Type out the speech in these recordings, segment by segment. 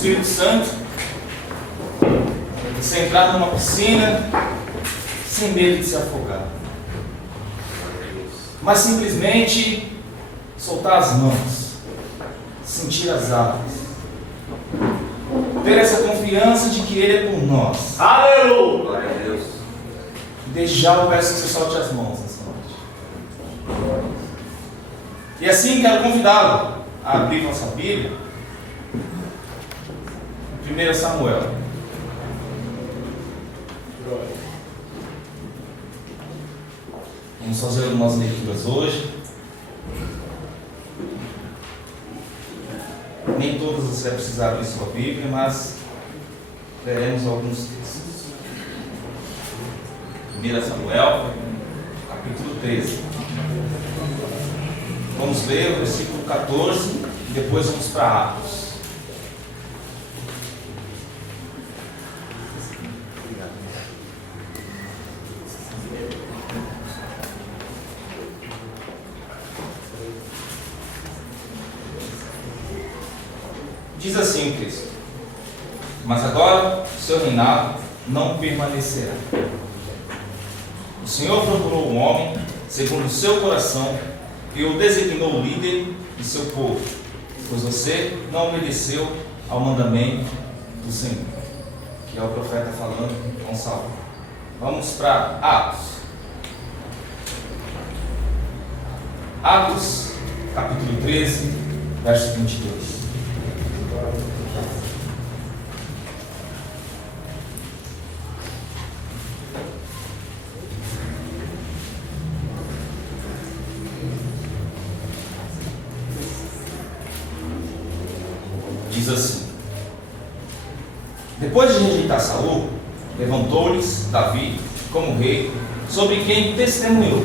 Espírito Santo, você entrar numa piscina sem medo de se afogar, mas simplesmente soltar as mãos, sentir as águas, ter essa confiança de que Ele é por nós. Aleluia! Glória a Deus. Desde já eu peço que você solte as mãos nessa noite. E assim quero convidá-lo a abrir nossa Bíblia, 1 Samuel. Vamos fazer algumas leituras hoje. Nem todas você vai precisar abrir sua Bíblia, mas leremos alguns textos. 1 Samuel, capítulo 13. Vamos ler o versículo 14 e depois vamos para Atos. Diz assim o texto: mas agora o seu reinado não permanecerá. O Senhor procurou um homem segundo o seu coração e o designou líder de seu povo, pois você não obedeceu ao mandamento do Senhor. Que é o profeta falando com Saul. Vamos para Atos. Atos, capítulo 13, verso 22. Diz assim: depois de rejeitar Saul, levantou-lhes Davi como rei, sobre quem testemunhou: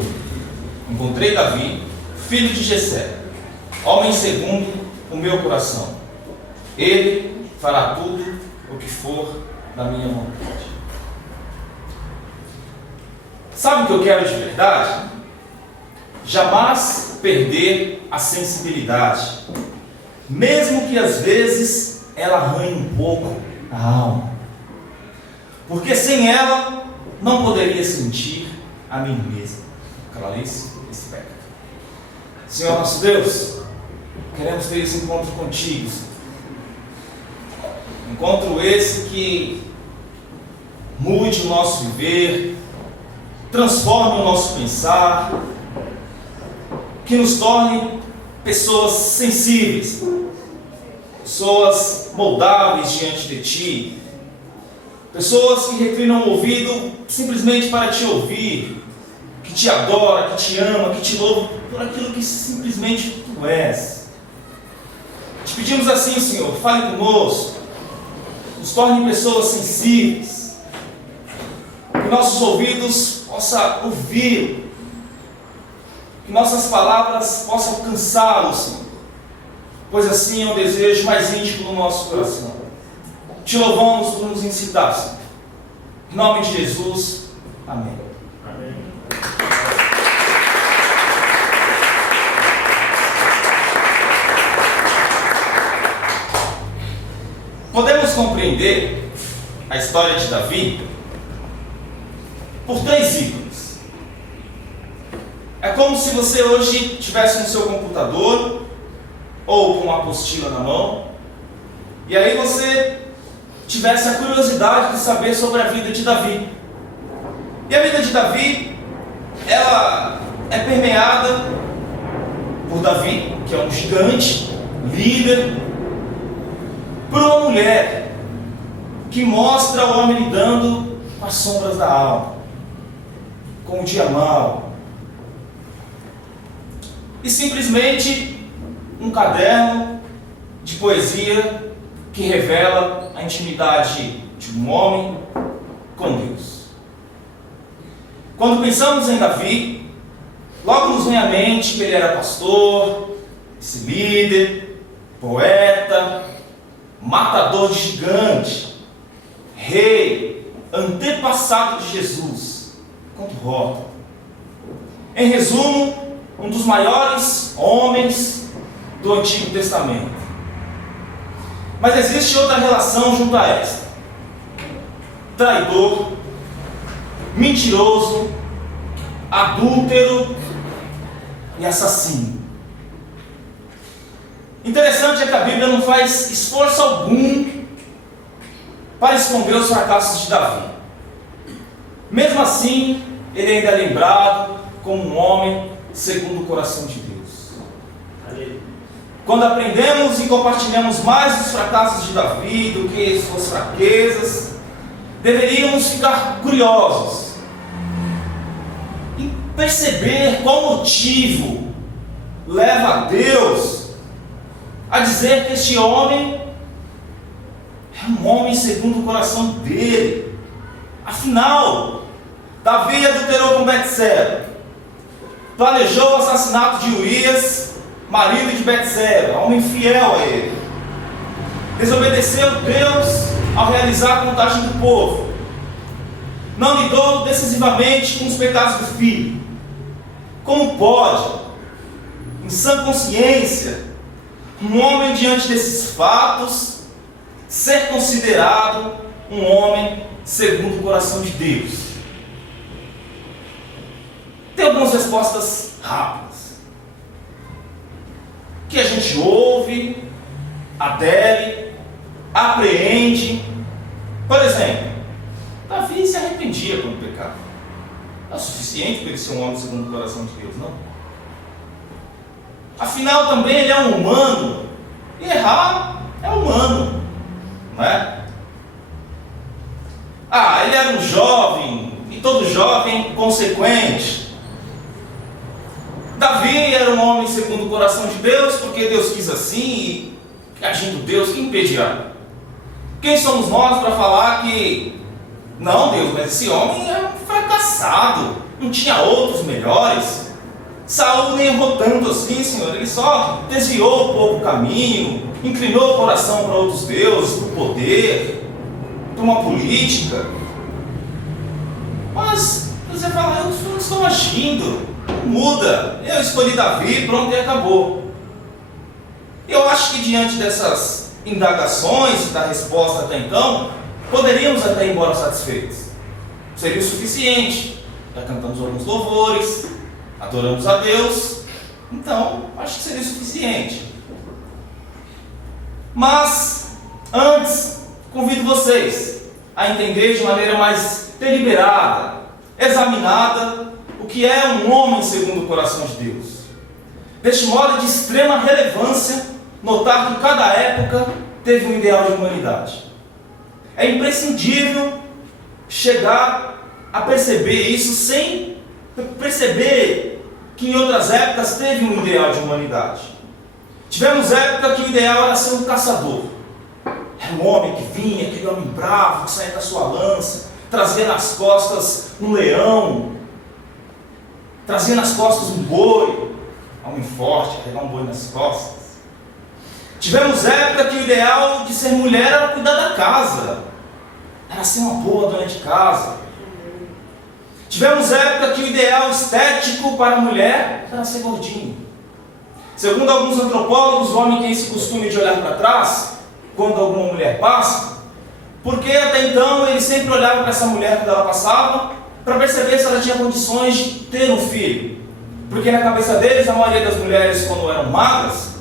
encontrei Davi, filho de Jessé, homem segundo o meu coração. Ele fará tudo o que for da minha vontade. Sabe o que eu quero de verdade? Jamais perder a sensibilidade, mesmo que às vezes ela arranhe um pouco a alma, porque sem ela não poderia sentir a mim mesmo. Clarice Lispector. Senhor nosso Deus, queremos ter esse encontro contigo, Senhor. Encontro esse que mude o nosso viver, transforme o nosso pensar, que nos torne pessoas sensíveis, pessoas moldáveis diante de Ti, pessoas que reclinam o ouvido simplesmente para Te ouvir, que Te adora, que Te ama, que Te louva por aquilo que simplesmente Tu és. Te pedimos assim, Senhor, fale conosco, nos torne pessoas sensíveis, que nossos ouvidos possam ouvir, que nossas palavras possam alcançá-lo, Senhor, pois assim é o desejo mais íntimo do nosso coração. Te louvamos por nos incitar, Senhor. Em nome de Jesus, amém. Amém. Podemos compreender a história de Davi por 3 ícones. É como se você hoje tivesse no seu computador ou com uma apostila na mão, e aí você tivesse a curiosidade de saber sobre a vida de Davi. E a vida de Davi, ela é permeada por Davi, que é um gigante, líder, por uma mulher que mostra o homem lidando com as sombras da alma, com o dia mau, e simplesmente um caderno de poesia que revela a intimidade de um homem com Deus. Quando pensamos em Davi, logo nos vem à mente que ele era pastor, esse líder, poeta, matador de gigante, rei, antepassado de Jesus, quanto rota. Em resumo, um dos maiores homens do Antigo Testamento. Mas existe outra relação junto a esta: traidor, mentiroso, adúltero e assassino. Interessante é que a Bíblia não faz esforço algum para esconder os fracassos de Davi. Mesmo assim, ele ainda é lembrado como um homem segundo o coração de Deus. Quando aprendemos e compartilhamos mais dos fracassos de Davi do que suas fraquezas, deveríamos ficar curiosos e perceber qual motivo leva a Deus a dizer que este homem é um homem segundo o coração dele. Afinal, Davi adulterou com Betseba, planejou o assassinato de Urias, marido de Betseba, homem fiel a ele, desobedeceu Deus ao realizar a contagem do povo, não lidou decisivamente com os pecados do filho. Como pode, em sã consciência, um homem diante desses fatos ser considerado um homem segundo o coração de Deus? Tem algumas respostas rápidas que a gente ouve, adere, apreende. Por exemplo, Davi se arrependia quando pecava. Não é o suficiente para ele ser um homem segundo o coração de Deus, não? Afinal, também ele é um humano, e errar é humano, não é? Ele era um jovem, e todo jovem consequente. Davi era um homem segundo o coração de Deus, porque Deus quis assim, e agindo Deus, quem impedirá? Quem somos nós para falar que, não Deus, mas esse homem é um fracassado, não tinha outros melhores? Saul nem errou tanto assim, Senhor, ele só desviou um pouco o caminho, inclinou o coração para outros deuses, para o poder, para uma política. Mas você fala, eu não estou agindo, muda, eu escolhi Davi, pronto, e acabou. Eu acho que diante dessas indagações, da resposta até então, poderíamos até ir embora satisfeitos. Seria o suficiente. Já cantamos alguns louvores, adoramos a Deus, então acho que seria o suficiente. Mas antes, convido vocês a entender de maneira mais deliberada, examinada, o que é um homem segundo o coração de Deus. Deste modo, é de extrema relevância notar que cada época teve um ideal de humanidade. É imprescindível chegar a perceber isso sem perceber que em outras épocas teve um ideal de humanidade. Tivemos época que o ideal era ser um caçador. Era um homem que vinha, aquele homem bravo, que saía com a sua lança, trazia nas costas um leão, trazia nas costas um boi, homem forte, carregar um boi nas costas. Tivemos época que o ideal de ser mulher era cuidar da casa, era ser uma boa dona de casa. Tivemos época que o ideal estético para a mulher era ser gordinho. Segundo alguns antropólogos, o homem tem esse costume de olhar para trás quando alguma mulher passa, porque até então ele sempre olhava para essa mulher quando ela passava para perceber se ela tinha condições de ter um filho. Porque na cabeça deles, a maioria das mulheres, quando eram magras,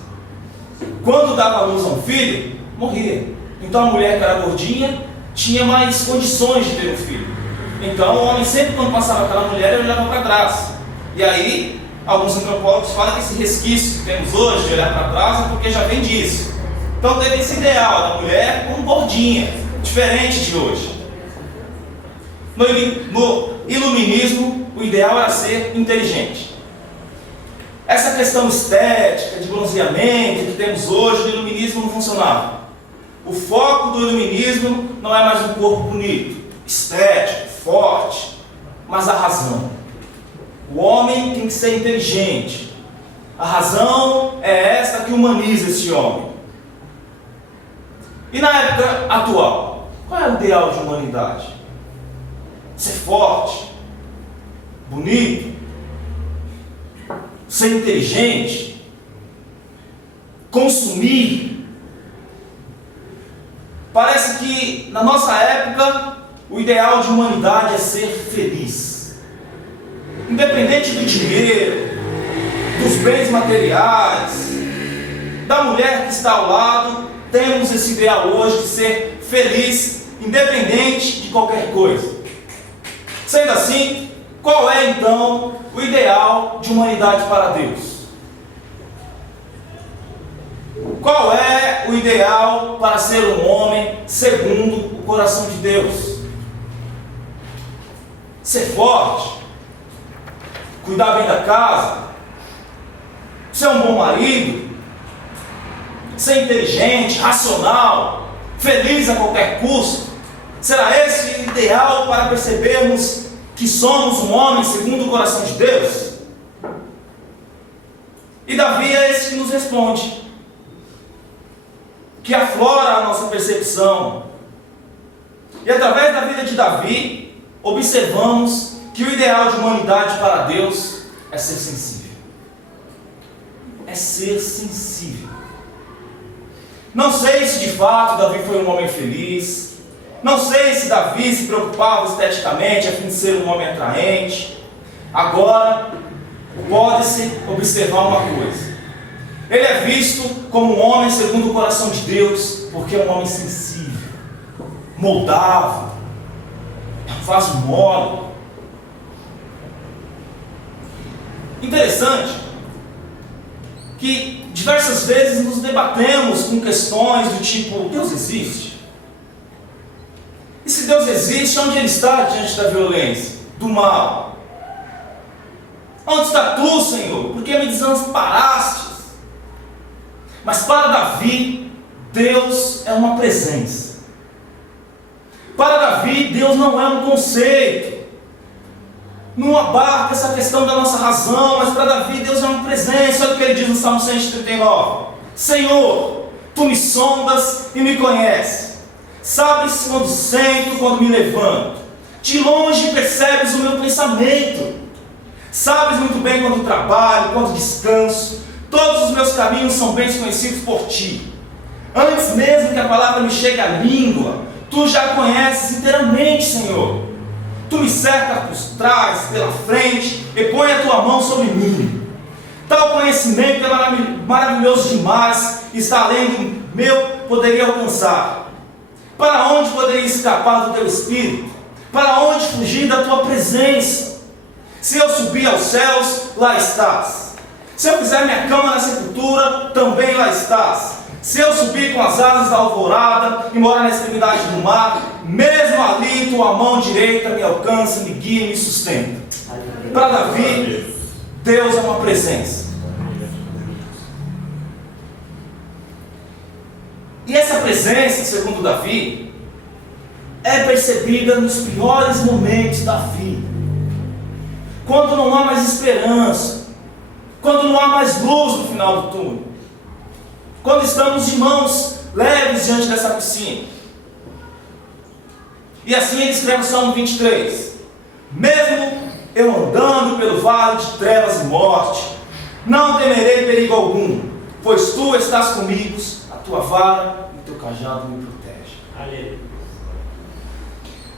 quando dava à luz a um filho, morria. Então a mulher que era gordinha tinha mais condições de ter um filho. Então o homem sempre, quando passava aquela mulher, ele olhava para trás. E aí, alguns antropólogos falam que esse resquício que temos hoje de olhar para trás é porque já vem disso. Então teve esse ideal da mulher como gordinha, diferente de hoje. No iluminismo, o ideal era ser inteligente. Essa questão estética, de bronzeamento que temos hoje, no iluminismo não funcionava. O foco do iluminismo não é mais um corpo bonito, estético, forte, mas a razão. O homem tem que ser inteligente. A razão é esta que humaniza esse homem. E na época atual, qual é o ideal de humanidade? Ser forte, bonito, ser inteligente, consumir, Parece que na nossa época o ideal de humanidade é ser feliz. Independente do dinheiro, dos bens materiais, da mulher que está ao lado, temos esse ideal hoje de ser feliz, independente de qualquer coisa. Sendo assim, qual é então o ideal de humanidade para Deus? Qual é o ideal para ser um homem segundo o coração de Deus? Ser forte, cuidar bem da casa, ser um bom marido, ser inteligente, racional, feliz a qualquer custo. Será esse o ideal para percebermos que somos um homem segundo o coração de Deus? E Davi é esse que nos responde, que aflora a nossa percepção. E através da vida de Davi, observamos que o ideal de humanidade para Deus é ser sensível. É ser sensível. Não sei se de fato Davi foi um homem feliz. Não sei se Davi se preocupava esteticamente a fim de ser um homem atraente. Agora, pode-se observar uma coisa. Ele é visto como um homem segundo o coração de Deus, porque é um homem sensível, moldável, é um vaso mole. Interessante que diversas vezes nos debatemos com questões do tipo: Deus existe? E se Deus existe, onde Ele está diante da violência, do mal? Onde está tu, Senhor? Por que me desamparastes? Mas para Davi, Deus é uma presença. Para Davi, Deus não é um conceito. Não abarca essa questão da nossa razão, mas para Davi, Deus é uma presença. Olha o que ele diz no Salmo 139. Senhor, tu me sondas e me conheces. Sabes quando sento, quando me levanto. De longe percebes o meu pensamento. Sabes muito bem quando trabalho, quando descanso. Todos os meus caminhos são bem conhecidos por ti. Antes mesmo que a palavra me chegue à língua, tu já a conheces inteiramente, Senhor. Tu me cercas por trás, pela frente, e põe a tua mão sobre mim. Tal conhecimento é maravilhoso demais, está além do meu poderia alcançar. Para onde poderia escapar do teu Espírito? Para onde fugir da tua presença? Se eu subir aos céus, lá estás. Se eu fizer minha cama na sepultura, também lá estás. Se eu subir com as asas da alvorada e morar na extremidade do mar, mesmo ali tua mão direita me alcança, me guia e me sustenta. Para Davi, Deus é uma presença. E essa presença, segundo Davi, é percebida nos piores momentos da vida. Quando não há mais esperança, quando não há mais luz no final do túnel, quando estamos de mãos leves diante dessa piscina. E assim ele escreve no Salmo 23: mesmo eu andando pelo vale de trevas e morte, não temerei perigo algum, pois tu estás comigo, a tua vara e o teu cajado me protegem. Aleluia.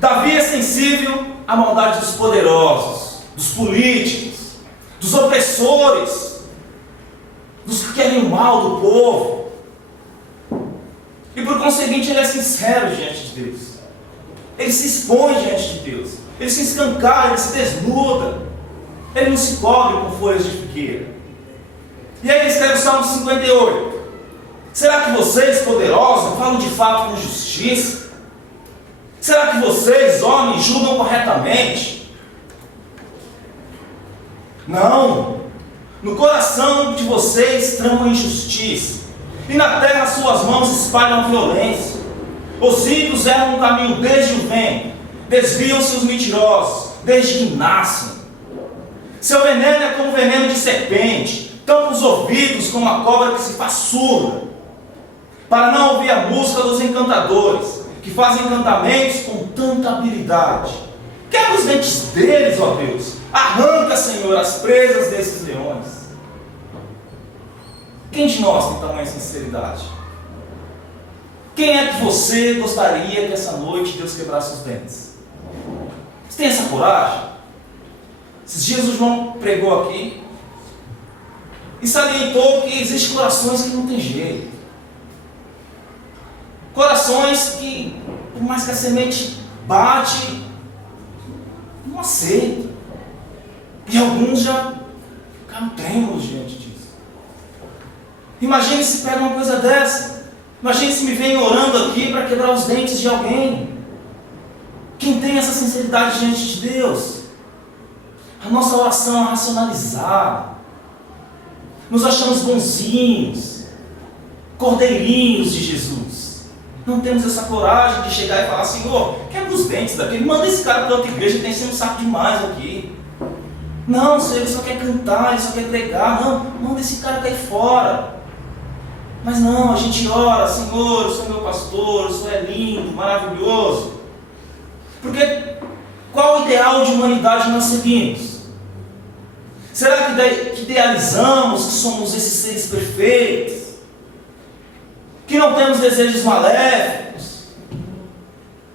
Davi é sensível à maldade dos poderosos, dos políticos, dos opressores, dos que querem o mal do povo. E por conseguinte ele é sincero diante de Deus. Ele se expõe diante de Deus. Ele se escancara, ele se desnuda. Ele não se cobre com folhas de figueira. E aí ele escreve o Salmo 58. Será que vocês, poderosos, falam de fato com justiça? Será que vocês, homens, julgam corretamente? Não. No coração de vocês tramam injustiça, e na terra suas mãos espalham violência. Os ímpios erram um caminho desde o ventre, desviam-se os mentirosos, desde que nascem. Seu veneno é como veneno de serpente, tampa os ouvidos como a cobra que se faz surda, para não ouvir a música dos encantadores, que fazem encantamentos com tanta habilidade. Quebra os dentes deles, ó Deus. Arranca, Senhor, as presas desses leões. Quem de nós tem tamanha sinceridade? Quem é que você gostaria que essa noite Deus quebrasse os dentes? Você tem essa coragem? Esses dias o João pregou aqui e salientou que existem corações que não tem jeito. Corações que, por mais que a semente bate, não aceita. E alguns já ficaram trêmulos diante disso. Imagine se pega uma coisa dessa. Imagine se me vem orando aqui para quebrar os dentes de alguém. Quem tem essa sinceridade diante de Deus? A nossa oração é racionalizada. Nos achamos bonzinhos, cordeirinhos de Jesus. Não temos essa coragem de chegar e falar: Senhor, quebra os dentes daqui, manda esse cara para outra igreja, tem sido um saco demais aqui. Não, Senhor, ele só quer cantar, ele só quer pregar. Não, manda esse cara cair fora. Mas não, a gente ora: Senhor, o Senhor é meu pastor, o Senhor é lindo, maravilhoso. Porque qual o ideal de humanidade nós seguimos? Será que idealizamos que somos esses seres perfeitos? Que não temos desejos maléficos?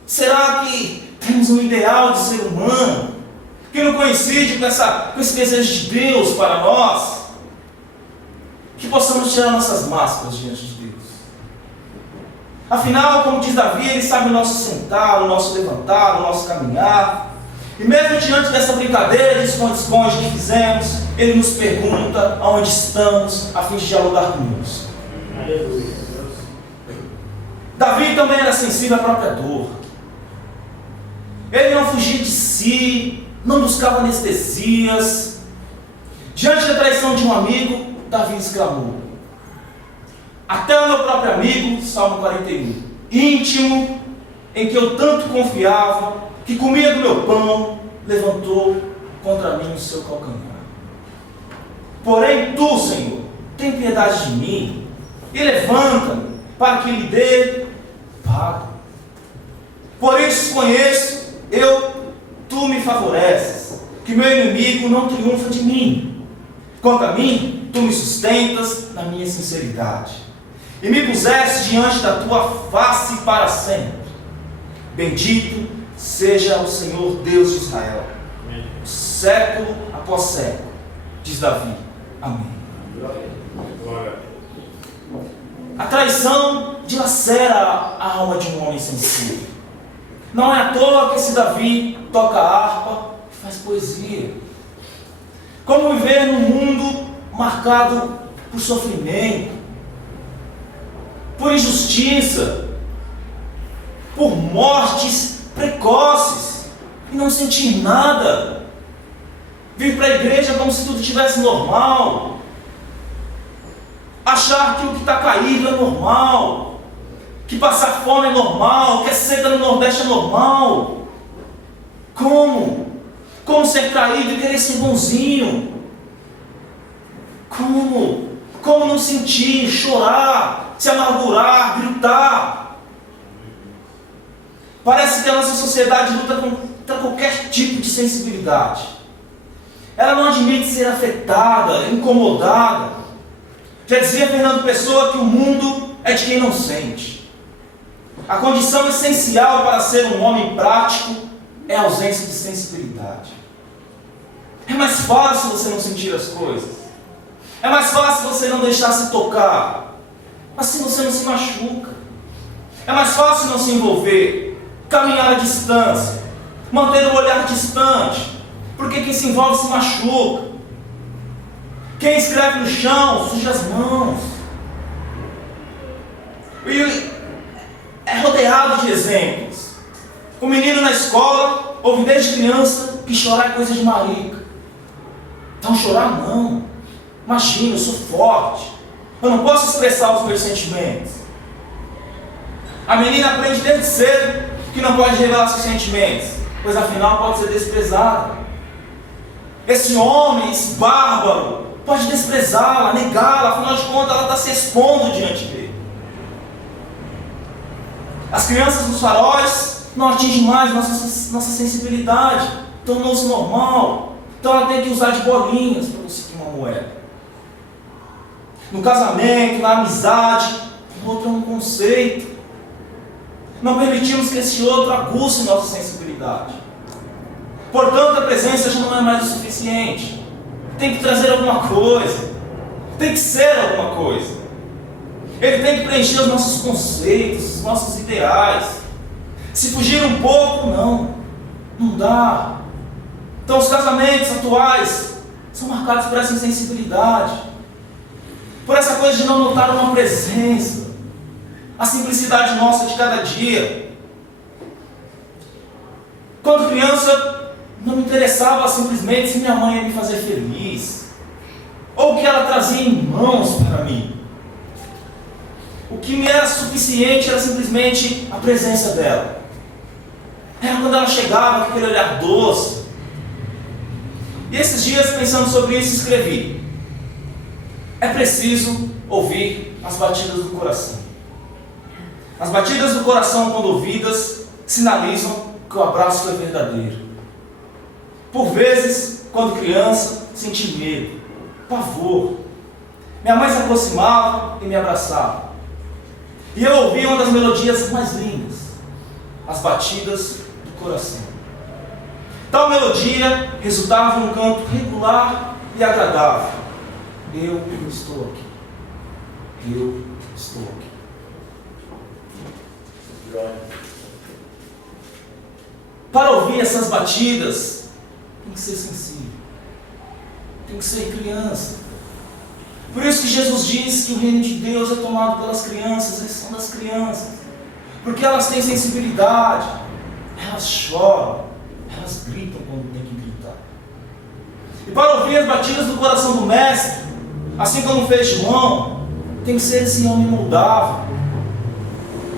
Será que temos um ideal de ser humano que não coincide com esse desejo de Deus para nós? Que possamos tirar nossas máscaras diante de Deus. Afinal, como diz Davi, Ele sabe o nosso sentar, o nosso levantar, o nosso caminhar. E mesmo diante dessa brincadeira de esconde-esconde que fizemos, Ele nos pergunta aonde estamos, a fim de dialogar conosco. Aleluia. Davi também era sensível à própria dor. Ele não fugia de si, não buscava anestesias. Diante da traição de um amigo, Davi exclamou: até o meu próprio amigo, Salmo 41, íntimo, em que eu tanto confiava, que comia do meu pão, levantou contra mim o seu calcanhar. Porém tu, Senhor, tem piedade de mim, e levanta-me, para que lhe dê pago. Por isso conheço, tu me favoreces, que meu inimigo não triunfa de mim. Quanto a mim, tu me sustentas na minha sinceridade, e me puseste diante da tua face para sempre. Bendito seja o Senhor Deus de Israel, século após século, diz Davi. Amém. A traição dilacera a alma de um homem sensível. Não é à toa que esse Davi toca harpa e faz poesia. Como viver num mundo marcado por sofrimento, por injustiça, por mortes precoces, e não sentir nada. Vir para a igreja como se tudo estivesse normal. Achar que o que está caído é normal. Que passar fome é normal. Que a seca no Nordeste é normal. Como? Como ser traído e querer ser bonzinho? Como? Como não sentir, chorar, se amargurar, gritar? Parece que a nossa sociedade luta contra qualquer tipo de sensibilidade. Ela não admite ser afetada, incomodada. Já dizia Fernando Pessoa que o mundo é de quem não sente. A condição essencial para ser um homem prático é a ausência de sensibilidade. É mais fácil você não sentir as coisas. É mais fácil você não deixar se tocar. Assim você não se machuca. É mais fácil não se envolver. Caminhar à distância. Manter o olhar distante. Porque quem se envolve se machuca. Quem escreve no chão suja as mãos. E é rodeado de exemplos. O menino na escola ouve desde criança que chorar é coisa de marica. Então chorar não. Imagina, eu sou forte. Eu não posso expressar os meus sentimentos. A menina aprende desde cedo que não pode revelar seus sentimentos, pois afinal pode ser desprezada. Esse homem, esse bárbaro, pode desprezá-la, negá-la, afinal de contas ela está se expondo diante dele. As crianças dos faróis não atingem mais nossa sensibilidade, tornou-se normal. Então ela tem que usar de bolinhas para conseguir uma moeda. No casamento, na amizade, o outro é um conceito. Não permitimos que esse outro aguce nossa sensibilidade. Portanto, a presença já não é mais o suficiente. Tem que trazer alguma coisa. Tem que ser alguma coisa. Ele tem que preencher os nossos conceitos, os nossos ideais. Se fugir um pouco, não dá. Então os casamentos atuais são marcados por essa insensibilidade, por essa coisa de não notar uma presença, a simplicidade nossa de cada dia. Quando criança, não me interessava simplesmente se minha mãe ia me fazer feliz, ou o que ela trazia em mãos para mim. O que me era suficiente era simplesmente a presença dela. Era quando ela chegava com aquele olhar doce. E esses dias, pensando sobre isso, escrevi: é preciso ouvir as batidas do coração. As batidas do coração, quando ouvidas, sinalizam que o abraço foi verdadeiro. Por vezes, quando criança, senti medo, pavor. Minha mãe se aproximava e me abraçava. E eu ouvia uma das melodias mais lindas, as batidas do coração. Tal melodia resultava em um canto regular e agradável. Eu estou aqui. Eu estou aqui. Para ouvir essas batidas, tem que ser sensível. Tem que ser criança. Por isso que Jesus diz que o reino de Deus é tomado pelas crianças, eles são das crianças. Porque elas têm sensibilidade, elas choram, elas gritam quando tem que gritar. E para ouvir as batidas do coração do Mestre, assim como fez João, tem que ser esse homem moldável.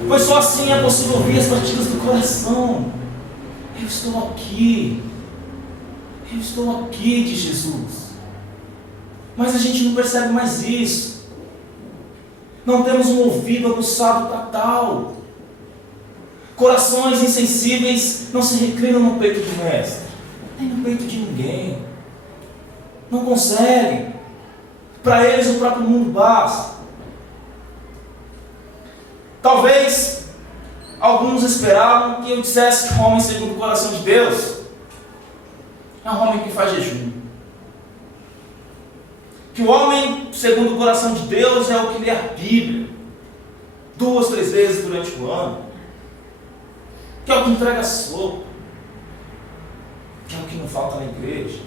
Pois só assim é possível ouvir as batidas do coração. Eu estou aqui. Eu estou aqui de Jesus. Mas a gente não percebe mais isso. Não temos um ouvido aguçado para tal. Corações insensíveis não se reclinam no peito do Mestre, nem no peito de ninguém. Não conseguem. Para eles o próprio mundo basta. Talvez alguns esperavam que eu dissesse que o homem segundo o coração de Deus é um homem que faz jejum. Que o homem segundo o coração de Deus é o que lê a Bíblia 2, 3 vezes durante o ano. Que é o que entrega sopa. Que é o que não falta na igreja.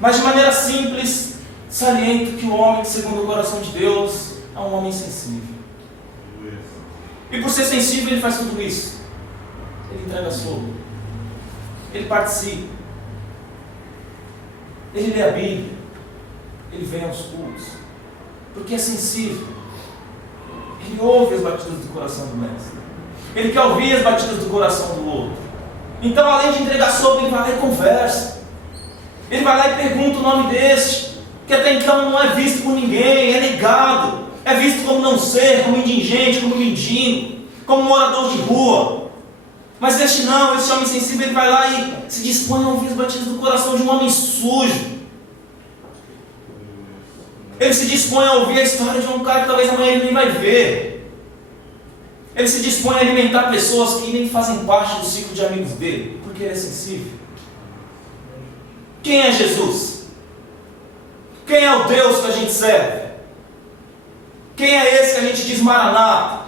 Mas de maneira simples, saliento que o homem segundo o coração de Deus é um homem sensível. E por ser sensível, ele faz tudo isso. Ele entrega sopa. Ele participa. Ele lê a Bíblia. Ele vem aos cultos. Porque é sensível. Ele ouve as batidas do coração do Mestre. Ele quer ouvir as batidas do coração do outro. Então, além de entregar sopa, ele vai lá e conversa. Ele vai lá e pergunta o nome deste, que até então não é visto por ninguém, é negado. É visto como não ser, como indigente, como mendigo, como morador de rua. Mas este não, este homem sensível, ele vai lá e se dispõe a ouvir as batidas do coração de um homem sujo. Ele se dispõe a ouvir a história de um cara que talvez amanhã ele nem vai ver. Ele se dispõe a alimentar pessoas que nem fazem parte do ciclo de amigos dele, porque ele é sensível. Quem é Jesus? Quem é o Deus que a gente serve? Quem é esse que a gente diz Maranata?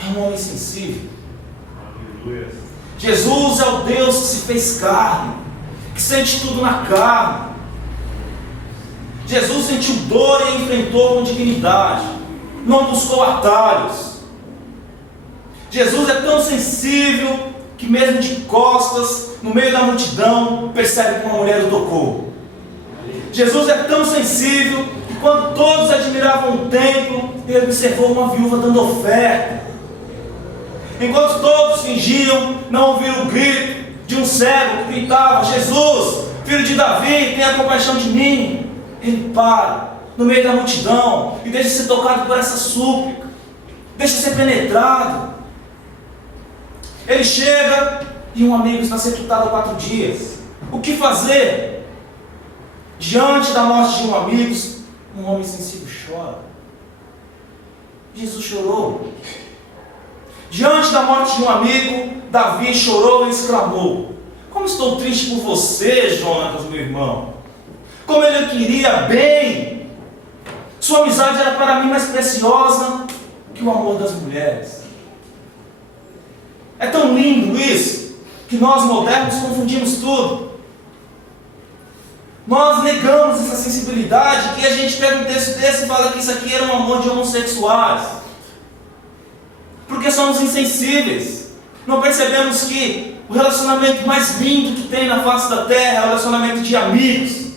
É um homem sensível. Aleluia. Jesus é o Deus que se fez carne, que sente tudo na carne. Jesus sentiu dor e enfrentou com dignidade, não buscou atalhos. Jesus é tão sensível que mesmo de costas, no meio da multidão, percebe que uma mulher o tocou. Jesus é tão sensível que quando todos admiravam o templo, ele observou uma viúva dando oferta. Enquanto todos fingiam não ouvir o grito de um cego que gritava: Jesus, filho de Davi, tenha compaixão de mim. Ele para no meio da multidão e deixa ser tocado por essa súplica, deixa ser penetrado. Ele chega e um amigo está sepultado há 4 dias. O que fazer? Diante da morte de um amigo, um homem sensível chora. Jesus chorou. Diante da morte de um amigo, Davi chorou e exclamou: como estou triste por você, Jonatas, meu irmão. Como ele queria bem. Sua amizade era para mim mais preciosa que o amor das mulheres. É tão lindo isso, que nós modernos confundimos tudo. Nós negamos essa sensibilidade, que a gente pega um texto desse e fala que isso aqui era um amor de homossexuais. Porque somos insensíveis. Não percebemos que o relacionamento mais lindo que tem na face da terra é o relacionamento de amigos.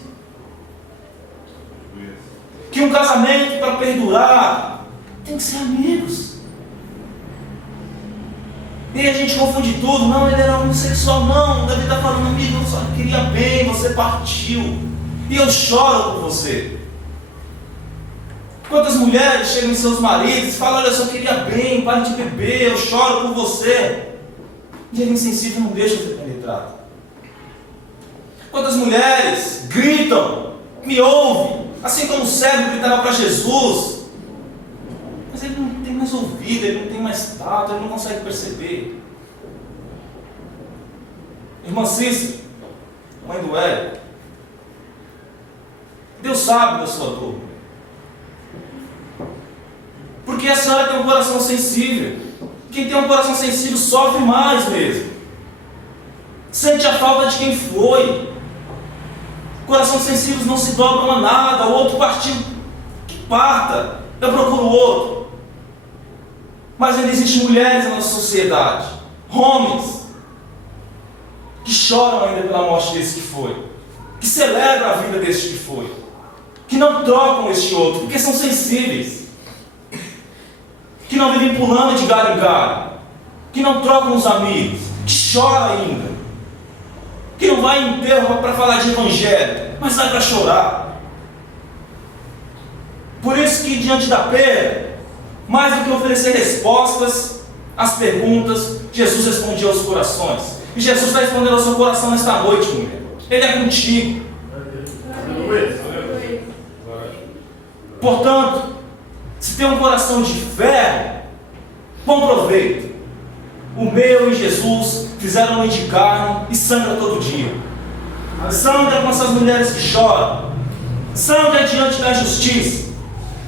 Que um casamento, para perdurar, tem que ser amigos. E a gente confunde tudo. Não, ele era homossexual. Não, Davi está falando: amigo, eu só queria bem, você partiu. E eu choro por você. Quantas mulheres chegam em seus maridos e falam: olha, eu só queria bem, pare de beber, eu choro por você. E ele insensível não deixa de ser penetrado. Quantas mulheres gritam, me ouvem, assim como o cego gritava para Jesus, mas ele não tem mais ouvido, ele não tem mais tato, ele não consegue perceber. Irmã Cícera, mãe do Hélio, Deus sabe da sua dor, porque a senhora tem um coração sensível. Quem tem um coração sensível sofre mais mesmo. Sente a falta de quem foi. Corações sensíveis não se dobram a nada. O outro partiu, que parta, eu procuro o outro. Mas ainda existem mulheres na nossa sociedade, homens, que choram ainda pela morte desse que foi, que celebram a vida desse que foi, que não trocam este outro, porque são sensíveis, que não vivem pulando de galho em galho, que não trocam os amigos, que choram ainda, que não vai em enterro para falar de evangelho, mas vai para chorar. Por isso que diante da perda, mais do que oferecer respostas às perguntas, Jesus respondia aos corações. E Jesus está respondendo ao seu coração nesta noite, mulher. Ele é contigo. Portanto, se tem um coração de ferro, bom proveito. O meu e Jesus fizeram mãe de carne e sangra todo dia. Sangra com essas mulheres que choram. Sangra diante da justiça.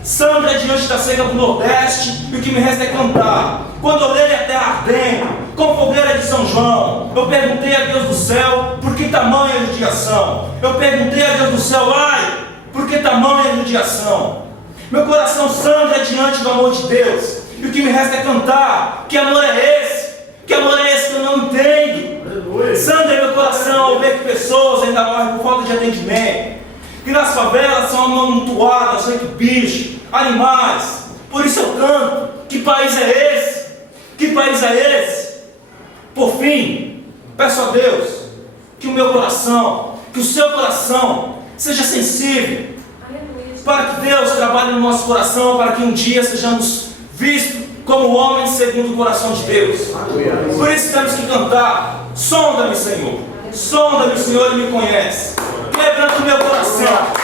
Sangra diante da seca do Nordeste. E o que me resta é cantar. Quando olhei a terra ardendo, com fogueira de São João, eu perguntei a Deus do céu, por que tamanha judiação? Eu perguntei a Deus do céu, ai, por que tamanha judiação? Meu coração sangra diante do amor de Deus. E o que me resta é cantar. Que amor é esse? Que amor é esse que eu não entendo? Sangra meu coração ao ver que pessoas ainda morrem por falta de atendimento. Que nas favelas são amontoadas, feito bicho, animais. Por isso eu canto. Que país é esse? Que país é esse? Por fim, peço a Deus que o meu coração, que o seu coração seja sensível, para que Deus trabalhe no nosso coração, para que um dia sejamos vistos como homens segundo o coração de Deus. Por isso temos que cantar: sonda-me, Senhor, sonda-me, Senhor, e me conhece. Quebranta o meu coração.